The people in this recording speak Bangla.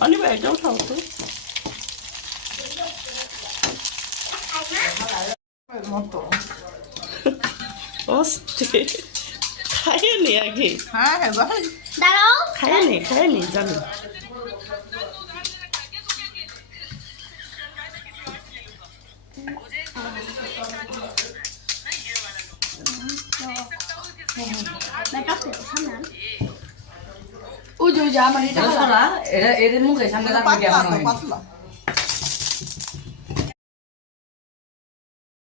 아니 왜 애정 사왔어? মতো অস্তে খাইয়ে নি আগে হ্যাঁ হ্যাঁ ভাই দাঁড়াও খাইয়ে নি জানি ব্যাটাকে সামনে ওই যে আমার এটা এর মুখে সামনে রাখবে পাতলা কেমন তো হয় পাতলা